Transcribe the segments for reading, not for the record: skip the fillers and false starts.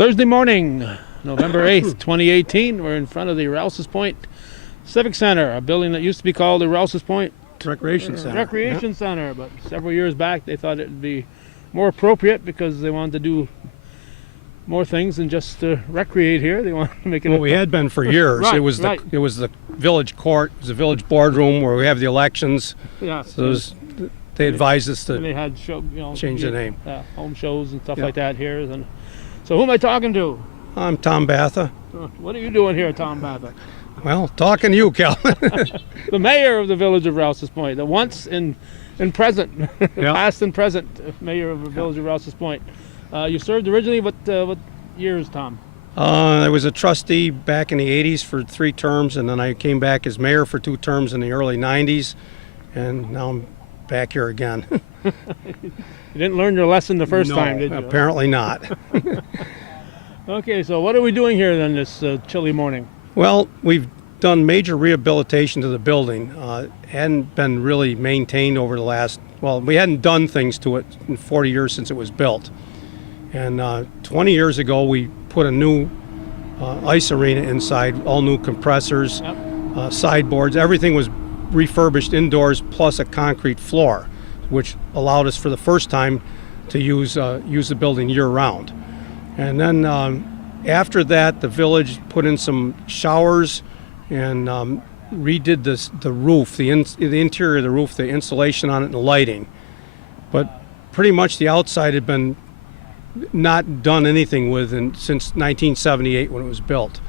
Thursday morning, November 8th, 2018. We're in front of the Rouses Point Civic Center, a building that used to be called the Rouses Point Recreation Center. But several years back, they thought it would be more appropriate because they wanted to do more things than just recreate here. They wanted to make it. Well, we had been for years. Right, it was the village court, it was the village boardroom where we have the elections. Yeah. So they advised us to they had change the name. Home shows and stuff like that here. And so who am I talking to? I'm Tom Batha. What are you doing here, Tom Batha? Well, talking to you, Calvin. The mayor of the village of Rouses Point, the once and present, past and present mayor of the village of Rouses Point. You served originally what years, Tom? I was a trustee back in the 80s for 3 terms, and then I came back as mayor for 2 terms in the early 90s, and now I'm back here again. You didn't learn your lesson the first time, did you? Apparently not. Okay, so what are we doing here then this chilly morning? Well, we've done major rehabilitation to the building. Hadn't been really maintained over the last, we hadn't done things to it in 40 years since it was built. And 20 years ago, we put a new ice arena inside, all new compressors, sideboards. Everything was refurbished indoors, plus a concrete floor, which allowed us for the first time to use the building year-round. And then after that, the village put in some showers and redid the roof, the interior of the roof, the insulation on it, and the lighting. But pretty much the outside had been not done anything with since 1978 when it was built.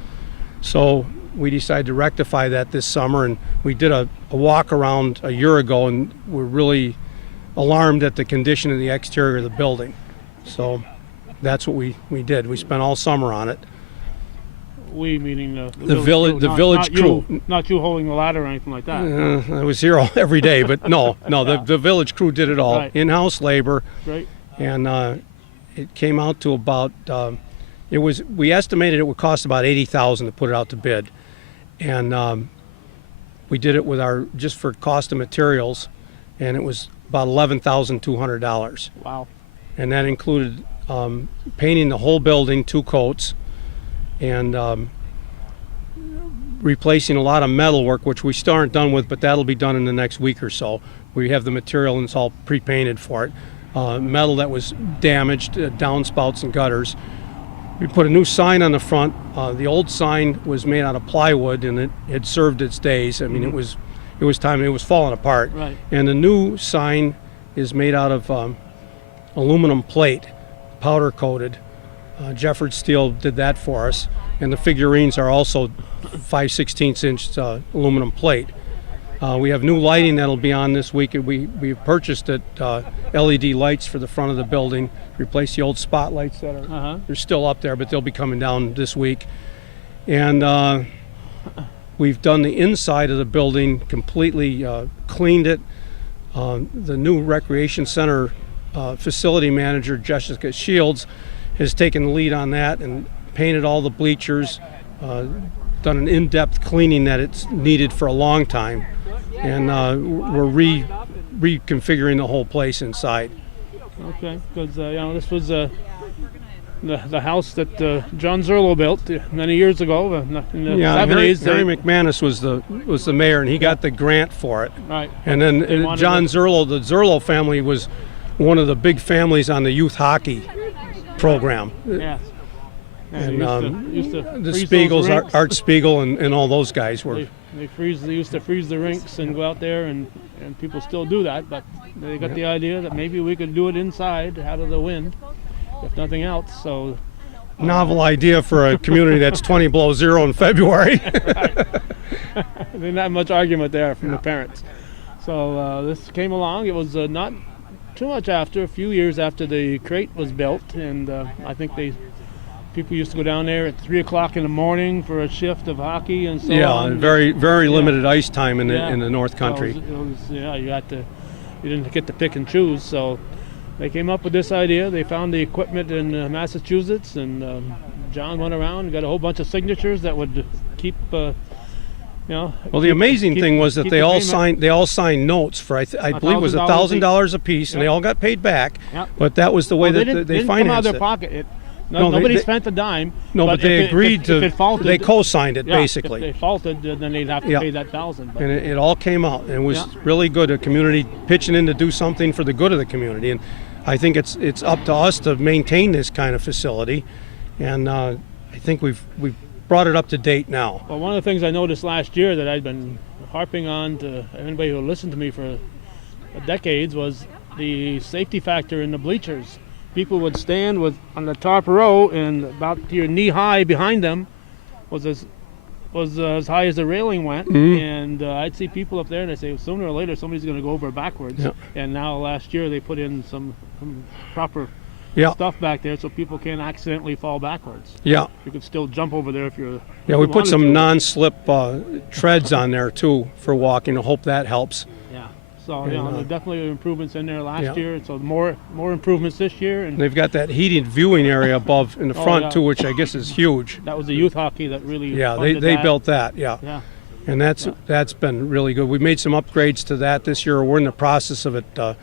So we decided to rectify that this summer, and we did a walk around a year ago, and we're really alarmed at the condition of the exterior of the building. So that's what we did. We spent all summer on it. We meaning the village crew. Not you holding the ladder or anything like that. I was here every day, but no, the village crew did it all. In-house labor. Right. And it came out to about, we estimated it would cost about $80,000 to put it out to bid. And we did it with just for cost of materials, and it was about $11,200. Wow. And that included painting the whole building 2 coats, and replacing a lot of metal work, which we still aren't done with, but that'll be done in the next week or so. We have the material and it's all pre-painted for it. Metal that was damaged, downspouts and gutters. We put a new sign on the front. The old sign was made out of plywood, and it had served its days. I mean, it was time. It was falling apart. Right. And the new sign is made out of aluminum plate, powder coated. Jefford Steel did that for us, and the figurines are also 5/16 inch aluminum plate. We have new lighting that'll be on this week. We've purchased LED lights for the front of the building, replace the old spotlights that are they're still up there, but they'll be coming down this week. And we've done the inside of the building completely, cleaned it. The new recreation center facility manager, Jessica Shields, has taken the lead on that and painted all the bleachers, done an in-depth cleaning that it's needed for a long time. And we're reconfiguring the whole place inside. Okay, because this was the house that John Zerlo built many years ago in the 70s. Harry McManus was the mayor, and he got the grant for it. Right. And then John Zerlo, the Zerlo family, was one of the big families on the youth hockey program. Yes. And the Spiegels, Art Spiegel, and all those guys were. They used to freeze the rinks and go out there, and people still do that, but they got the idea that maybe we could do it inside out of the wind, if nothing else. So novel idea for a community that's 20 below zero in February. Right. There's not much argument there from the parents. So this came along. It was not too much after, a few years after the crate was built, and I think people used to go down there at 3 o'clock in the morning for a shift of hockey and so on. Very limited ice time in the North Country. You didn't get to pick and choose. So they came up with this idea. They found the equipment in Massachusetts, and John went around and got a whole bunch of signatures that would keep. Well, the amazing thing was that they all signed notes for I believe it was $1,000 a piece, and they all got paid back. Yep. But that was the way that they didn't financed come out of their it. pocket. Nobody spent a dime. No, but they agreed if it faulted, they co-signed it, yeah, basically. If they faulted, then they'd have to pay that $1,000. And it all came out, and it was really good. The community pitching in to do something for the good of the community, and I think it's up to us to maintain this kind of facility, and I think we've brought it up to date now. Well, one of the things I noticed last year that I'd been harping on to anybody who listened to me for decades was the safety factor in the bleachers. People would stand on the top row, and about to your knee high behind them was as high as the railing went. And I'd see people up there, and I'd say, sooner or later somebody's going to go over backwards. And now last year they put in some proper stuff back there so people can't accidentally fall backwards. You could still jump over there if you're. We put some non-slip treads on there too for walking. I hope that helps. So there are definitely improvements in there last year. So more improvements this year. And they've got that heated viewing area above in the front too, which I guess is huge. That was the youth hockey that really. They built that. And that's been really good. We made some upgrades to that this year. We're in the process of it.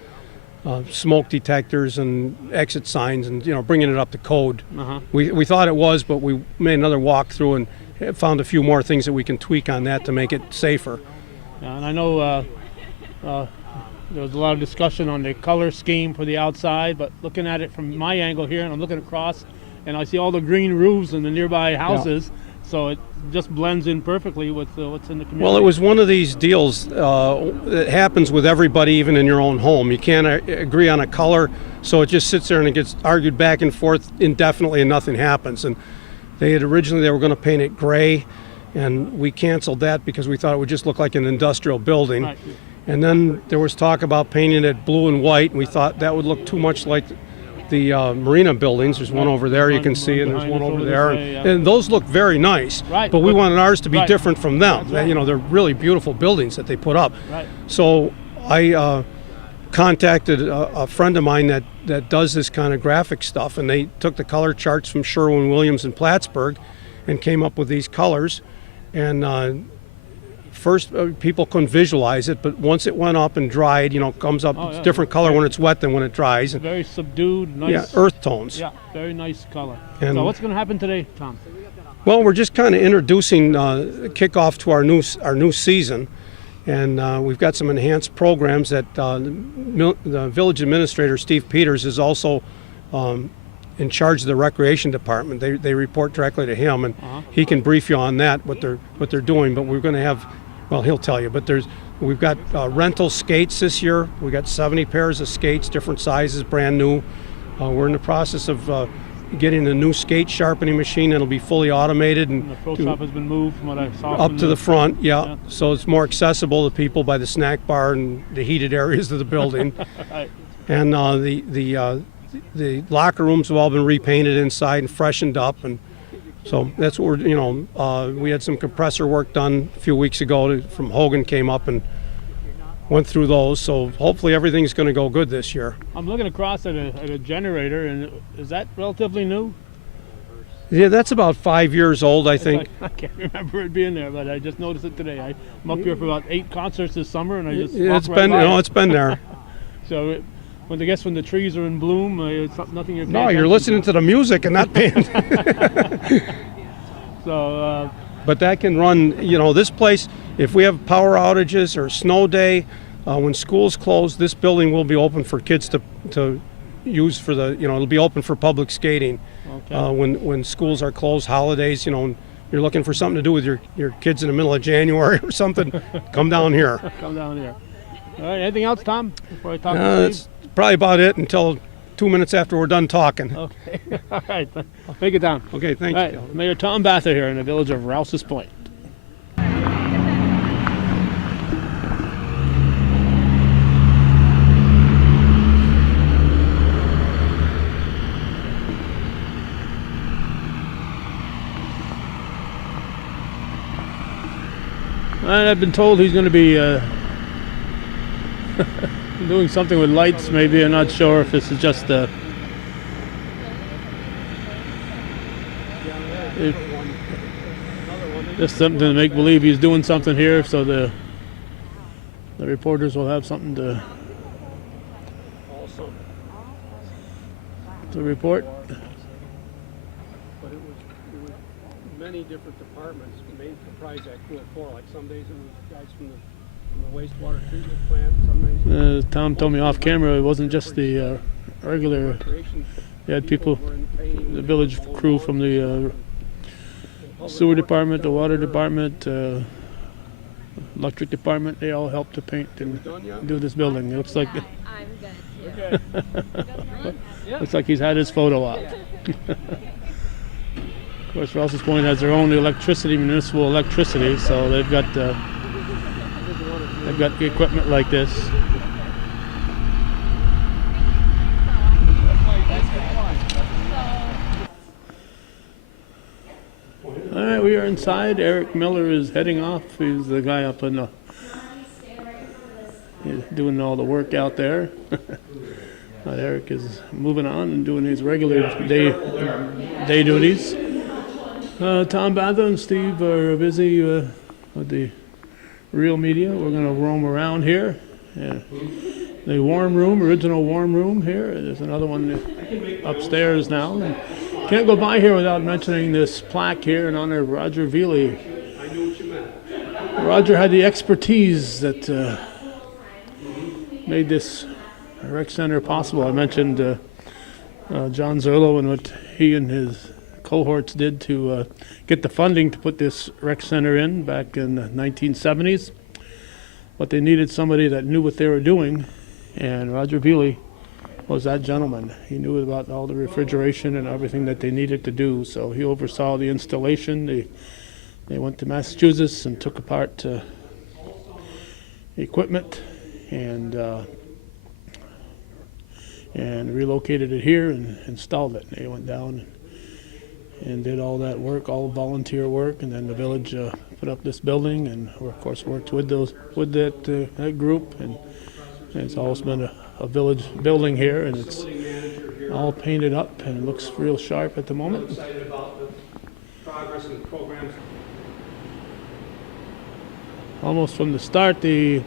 Smoke detectors and exit signs, and bringing it up to code. We thought it was, but we made another walkthrough and found a few more things that we can tweak on that to make it safer. And I know there was a lot of discussion on the color scheme for the outside, but looking at it from my angle here, and I'm looking across, and I see all the green roofs in the nearby houses, so it just blends in perfectly with what's in the community. Well, it was one of these deals that happens with everybody, even in your own home. You can't agree on a color, so it just sits there and it gets argued back and forth indefinitely, and nothing happens. And they were going to paint it gray, and we canceled that because we thought it would just look like an industrial building. Right. And then there was talk about painting it blue and white, and we thought that would look too much like the marina buildings. There's one over there you can see, and there's one over there. And those look very nice, but we wanted ours to be different from them. They're really beautiful buildings that they put up. So I contacted a friend of mine that does this kind of graphic stuff, and they took the color charts from Sherwin-Williams and Plattsburgh and came up with these colors. And first, people couldn't visualize it, but once it went up and dried, comes up, it's different color when it's wet than when it dries. Very subdued, nice. Earth tones. Very nice color. And so what's going to happen today, Tom? Well, we're just kind of introducing kickoff to our new season, and we've got some enhanced programs that the village administrator, Steve Peters, is also in charge of the recreation department. They report directly to him, and he can brief you on that, what they're doing. But we're going to have, well, he'll tell you, but we've got rental skates this year. We got 70 pairs of skates, different sizes, brand new. We're in the process of getting a new skate sharpening machine that'll be fully automated, and the pro shop has been moved from what I saw. Up to the front, so it's more accessible to people by the snack bar and the heated areas of the building. And the locker rooms have all been repainted inside and freshened up, and so that's what we're, we had some compressor work done a few weeks ago from Hogan, came up and went through those, so hopefully everything's going to go good this year. I'm looking across at a generator, and is that relatively new? Yeah, that's about 5 years old, I think. I can't remember it being there, but I just noticed it today. I'm up here for about 8 concerts this summer, and I just it's been there. So when the trees are in bloom, it's nothing you're paying No, you're listening to the music and not paying. So. But that can run. This place, if we have power outages or snow day, when school's closed, this building will be open for kids to use for the. It'll be open for public skating. Okay. When schools are closed, holidays, and you're looking for something to do with your kids in the middle of January or something, come down here. Come down here. All right. Anything else, Tom? Before I talk to that's probably about it until 2 minutes after we're done talking. Okay. All right. Take it down. Okay. Thank you. Mayor Tom Bather here in the village of Rouses Point. And I've been told he's going to be doing something with lights, maybe. I'm not sure if this is just just something to make believe he's doing something here, so the reporters will have something to report. but it was many different departments made comprise that cool floor. Like some days it was guys from the wastewater treatment plant. Some days Tom told me off camera it wasn't just the regular. You had people, the village crew from the sewer department, the water department, electric department. They all helped to paint and do this building. It looks like I'm good too. looks like he's had his photo op. Of course, Rouses Point has their own electricity, municipal electricity, so they've got the equipment like this. All right, we are inside. Eric Miller is heading off. He's the guy up in the, he's doing all the work out there. But Eric is moving on and doing his regular day duties. Tom Batha and Steve are busy with the real media. We're going to roam around here. The warm room, original warm room here. There's another one upstairs now. And can't go by here without mentioning this plaque here in honor of Roger Veely. Roger had the expertise that made this rec center possible. I mentioned John Zerlo and what he and his cohorts did to get the funding to put this rec center in back in the 1970s. But they needed somebody that knew what they were doing, and Roger Veely was that gentleman. He knew about all the refrigeration and everything that they needed to do, so he oversaw the installation. They went to Massachusetts and took apart equipment and relocated it here and installed it. They went down and did all that work, all volunteer work, and then the village put up this building, and of course worked with that group, and it's always been a village building here, and it's all painted up and it looks real sharp at the moment. excited about the progress and programs. Almost from the start, the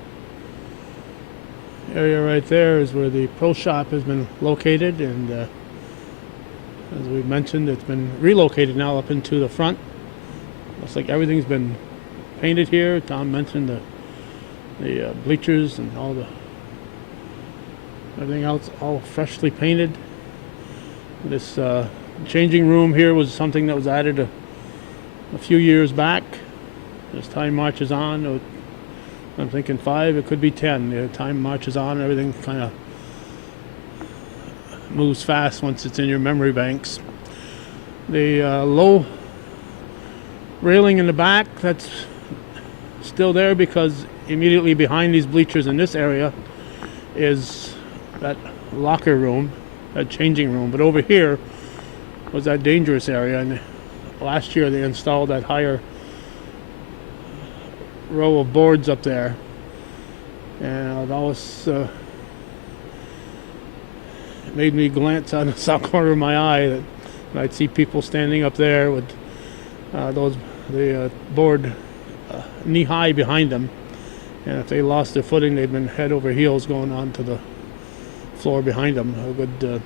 area right there is where the pro shop has been located, and as we mentioned, it's been relocated now up into the front. Looks like everything's been painted here. Tom mentioned the bleachers and everything else all freshly painted. This changing room here was something that was added a few years back. As time marches on, I'm thinking 5, it could be 10. The time marches on, everything kind of moves fast once it's in your memory banks. The low railing in the back, that's still there because immediately behind these bleachers in this area is that locker room, that changing room. But over here was that dangerous area, and last year they installed that higher row of boards up there, and it always made me glance on the south corner of my eye that I'd see people standing up there with the board knee high behind them, and if they lost their footing, they'd been head over heels going onto the floor behind them, a good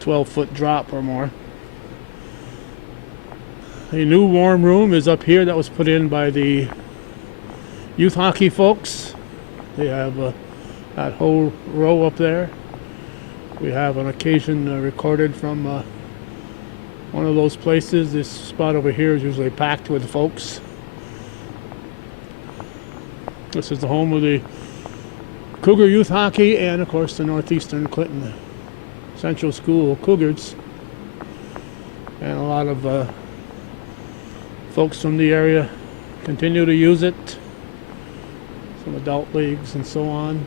12-foot drop or more. A new warm room is up here that was put in by the youth hockey folks. They have that whole row up there. We have on occasion recorded from one of those places. This spot over here is usually packed with folks. This is the home of the Cougar Youth Hockey and, of course, the Northeastern Clinton Central School Cougars. And a lot of folks from the area continue to use it. Some adult leagues and so on.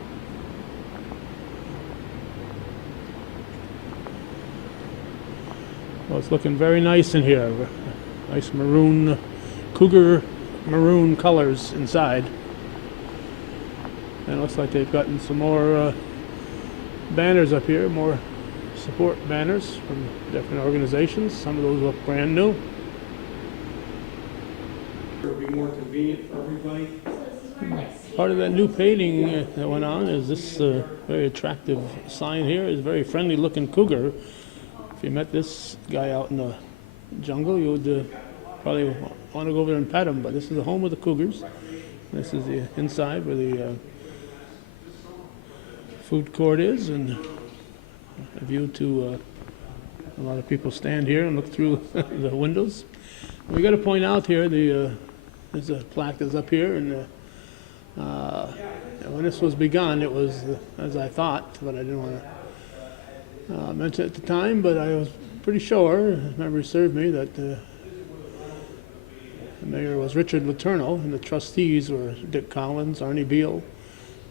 Well, it's looking very nice in here. Nice maroon, Cougar maroon colors inside. And it looks like they've gotten some more banners up here, more support banners from different organizations. Some of those look brand new. It'll be more convenient for everybody. Part of that new painting that went on is this very attractive sign here. It's a very friendly looking cougar if you met this guy out in the jungle, you would probably want to go over there and pet him. But this is the home of the Cougars. This is the inside where the food court is, and a view to a lot of people stand here and look through the windows. We got to point out here there's a plaque that's up here, and when this was begun, it was as I thought, but I didn't want to mention it at the time. But I was pretty sure, if memory served me, that the mayor was Richard Letourneau, and the trustees were Dick Collins, Arnie Beal,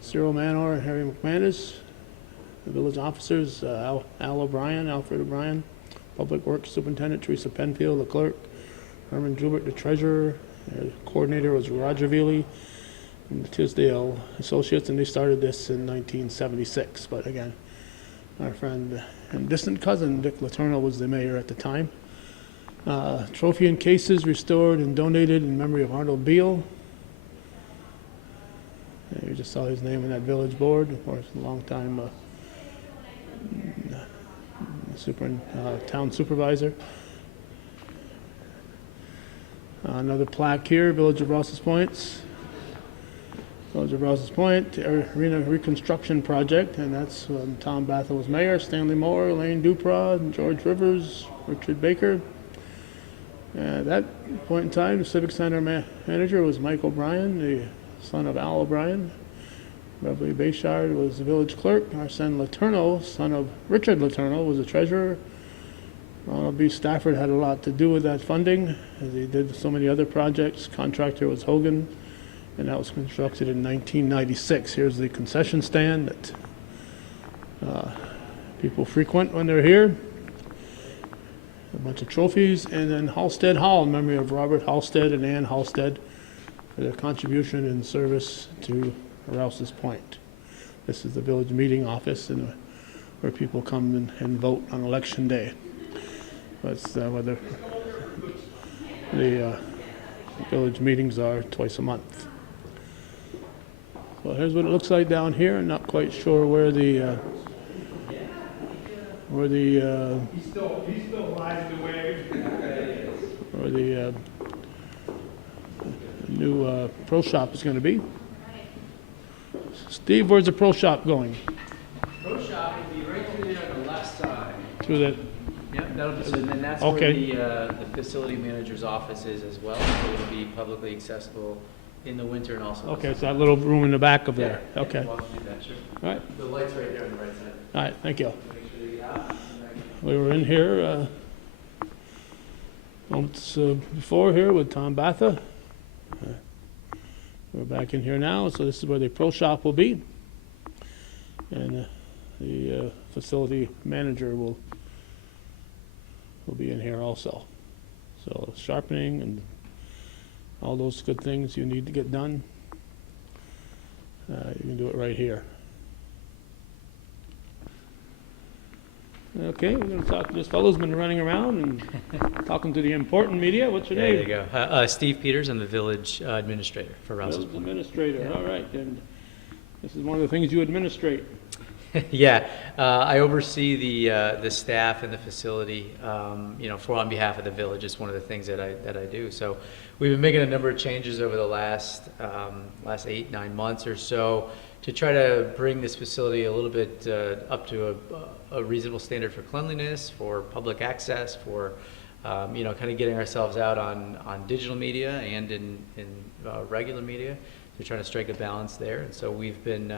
Cyril Manor, and Harry McManus. The village officers, Alfred O'Brien, Public Works Superintendent Teresa Penfield, the clerk, Herman Joubert, the treasurer. The coordinator was Roger Veely, and the Tisdale Associates, and they started this in 1976. But again, our friend and distant cousin Dick Letourneau was the mayor at the time. Trophy and cases restored and donated in memory of Arnold Beal. You just saw his name on that village board. Of course, a long time town supervisor. Another plaque here, Village of Rouses Point. Village of Rouses Point Arena Reconstruction Project, and that's when Tom Batha was mayor, Stanley Moore, Elaine Duprad, George Rivers, Richard Baker. At that point in time, the Civic Center manager was Mike O'Brien, the son of Al O'Brien. Beverly Bayshard was the village clerk. Arsene Letourneau, son of Richard Letourneau, was the treasurer. Ronald B. Stafford had a lot to do with that funding, as he did so many other projects. Contractor was Hogan, and that was constructed in 1996. Here's the concession stand that people frequent when they're here. A bunch of trophies, and then Halstead Hall in memory of Robert Halstead and Ann Halstead for their contribution and service to Rouses Point. This is the village meeting office, and where people come and vote on election day. That's whether the village meetings are twice a month. So here's what it looks like down here. I'm not quite sure where the new pro shop is going to be. Steve, where's the pro shop going? Pro shop will be right through there on the left side. Through that. Yep, that'll be, and then that's okay. Where the facility manager's office is as well. So it'll be publicly accessible in the winter and also. Okay, so that little room in the back of there. Yeah, Okay. Walk through that, sure. All right. The light's right there on the right side. All right. Thank you. Make sure you get out. We were in here moments before here with Tom Batha. We're back in here now, so this is where the pro shop will be, and the facility manager will be in here also. So sharpening and all those good things you need to get done, you can do it right here. Okay, we're going to talk to this fellow's been running around and talking to the important media. What's your name? There you go. Steve Peters. I'm the village administrator for Rouses Village Point. administrator. Yeah. All right, and this is one of the things you administrate. Yeah, I oversee the staff and the facility, on behalf of the village. It's one of the things that I do. So we've been making a number of changes over the last 8-9 months or so to try to bring this facility a little bit up to a reasonable standard for cleanliness, for public access, for kind of getting ourselves out on digital media and in regular media. We're trying to strike a balance there, and so we've been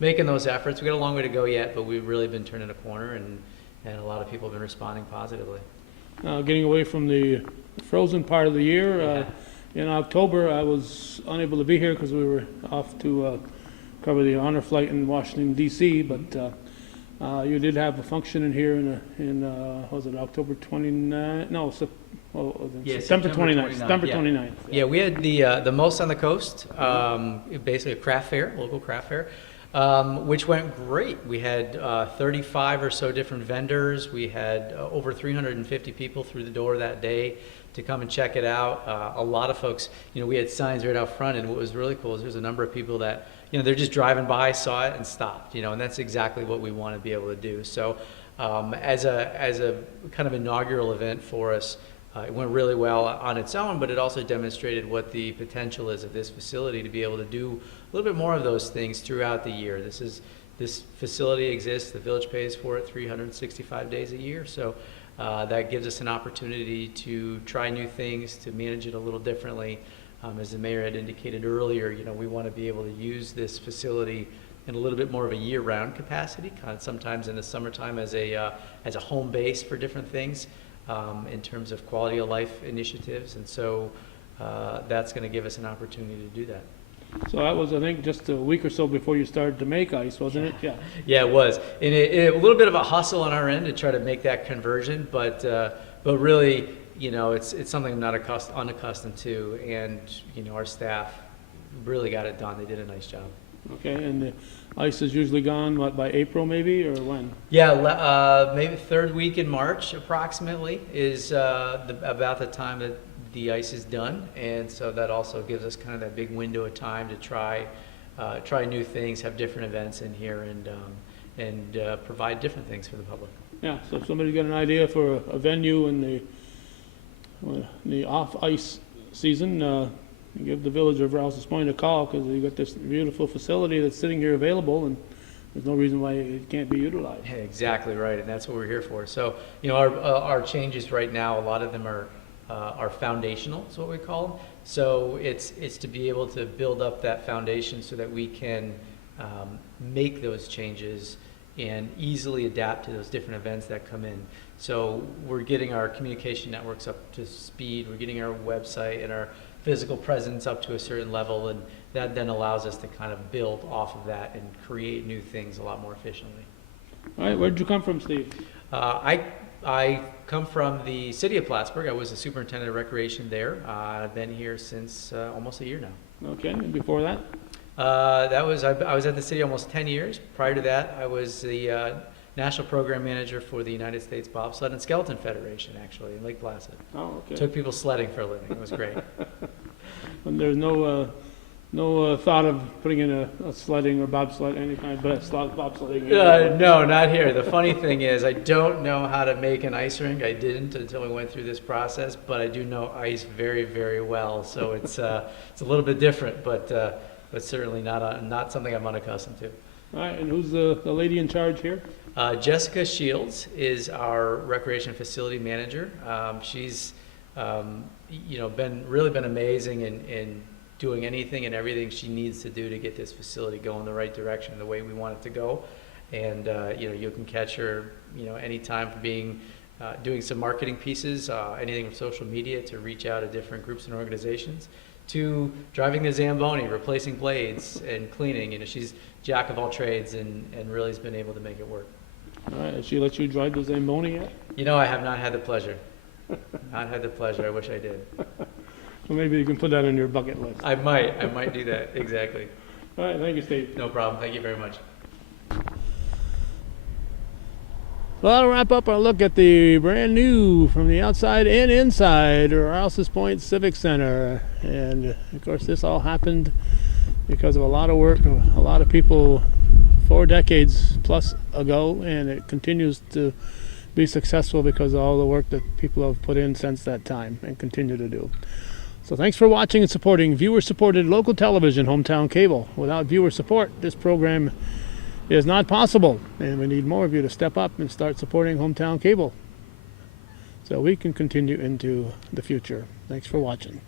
making those efforts. We've got a long way to go yet, but we've really been turning a corner, and a lot of people have been responding positively. Getting away from the frozen part of the year, in October I was unable to be here because we were off to cover the honor flight in Washington, D.C., but you did have a function in here was it October 29th? No, September 29th. September 29th. Yeah, we had the most on the coast, basically a craft fair, local craft fair, which went great. We had 35 or so different vendors. We had over 350 people through the door that day to come and check it out. A lot of folks, we had signs right out front, and what was really cool is there's a number of people that, they're just driving by, saw it, and stopped, and that's exactly what we want to be able to do. So As a kind of inaugural event for us, it went really well on its own, but it also demonstrated what the potential is of this facility to be able to do a little bit more of those things throughout the year. This facility exists, the village pays for it 365 days a year, so that gives us an opportunity to try new things, to manage it a little differently. As the mayor had indicated earlier, we want to be able to use this facility in a little bit more of a year-round capacity, kind of sometimes in the summertime as a home base for different things in terms of quality of life initiatives, and so that's going to give us an opportunity to do that. So that was, I think, just a week or so before you started to make ice, wasn't it? Yeah. Yeah, it was. And a little bit of a hustle on our end to try to make that conversion, but really, it's something I'm not unaccustomed to, and our staff really got it done. They did a nice job. Okay, and the ice is usually gone, what, by April maybe, or when? Yeah, maybe third week in March approximately is about the time that the ice is done, and so that also gives us kind of that big window of time to try new things, have different events in here, and provide different things for the public. Yeah, so if somebody's got an idea for a venue in the off-ice season, give the village of Rouses Point a call, because you got this beautiful facility that's sitting here available, and there's no reason why it can't be utilized. Yeah, exactly right, and that's what we're here for. So, our changes right now, a lot of them are foundational, is what we call them. So it's to be able to build up that foundation so that we can make those changes and easily adapt to those different events that come in. So we're getting our communication networks up to speed, we're getting our website and our physical presence up to a certain level, and that then allows us to kind of build off of that and create new things a lot more efficiently. All right, where did you come from, Steve? I come from the city of Plattsburgh. I was the superintendent of recreation there. I've been here since almost a year now. Okay, and before that? I was at the city almost 10 years. Prior to that, I was the national program manager for the United States Bobsled and Skeleton Federation, actually, in Lake Placid. Oh, okay. Took people sledding for a living. It was great. And there's no thought of putting in a sledding or bobsled, any kind of bobsledding? No, not here. The funny thing is, I don't know how to make an ice rink. I didn't until we went through this process, but I do know ice very, very well. So it's a little bit different, but certainly not something I'm unaccustomed to. All right, and who's the lady in charge here? Jessica Shields is our recreation facility manager. She's been amazing in doing anything and everything she needs to do to get this facility going the right direction, the way we want it to go. And you can catch her anytime for doing some marketing pieces, anything from social media to reach out to different groups and organizations, to driving the Zamboni, replacing blades and cleaning. She's jack of all trades and really has been able to make it work. All right, has she let you drive the Zamboni yet? I have not had the pleasure. Not had the pleasure. I wish I did. Well, maybe you can put that on your bucket list. I might do that, exactly. All right, thank you, Steve. No problem. Thank you very much. Well, that'll wrap up our look at the brand new, from the outside and inside, Rouses Point Civic Center. And of course, this all happened because of a lot of work, a lot of people 4 decades plus ago, and it continues to be successful because of all the work that people have put in since that time and continue to do. So thanks for watching and supporting viewer-supported local television, Hometown Cable. Without viewer support, this program is not possible, and we need more of you to step up and start supporting Hometown Cable so we can continue into the future. Thanks for watching.